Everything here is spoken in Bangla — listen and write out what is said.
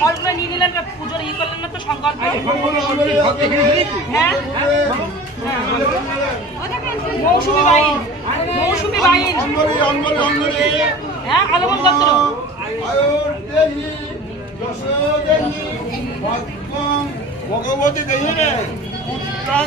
ফলগুলো নিয়ে নিলেন, পুজোর ই করলেন না তো সংকল্প। হ্যাঁ মৌসুমি বাইন, মৌসুমি বাইন, হ্যাঁ আলমন দত্ত। ভগবতী দেহি রে পুত্রাং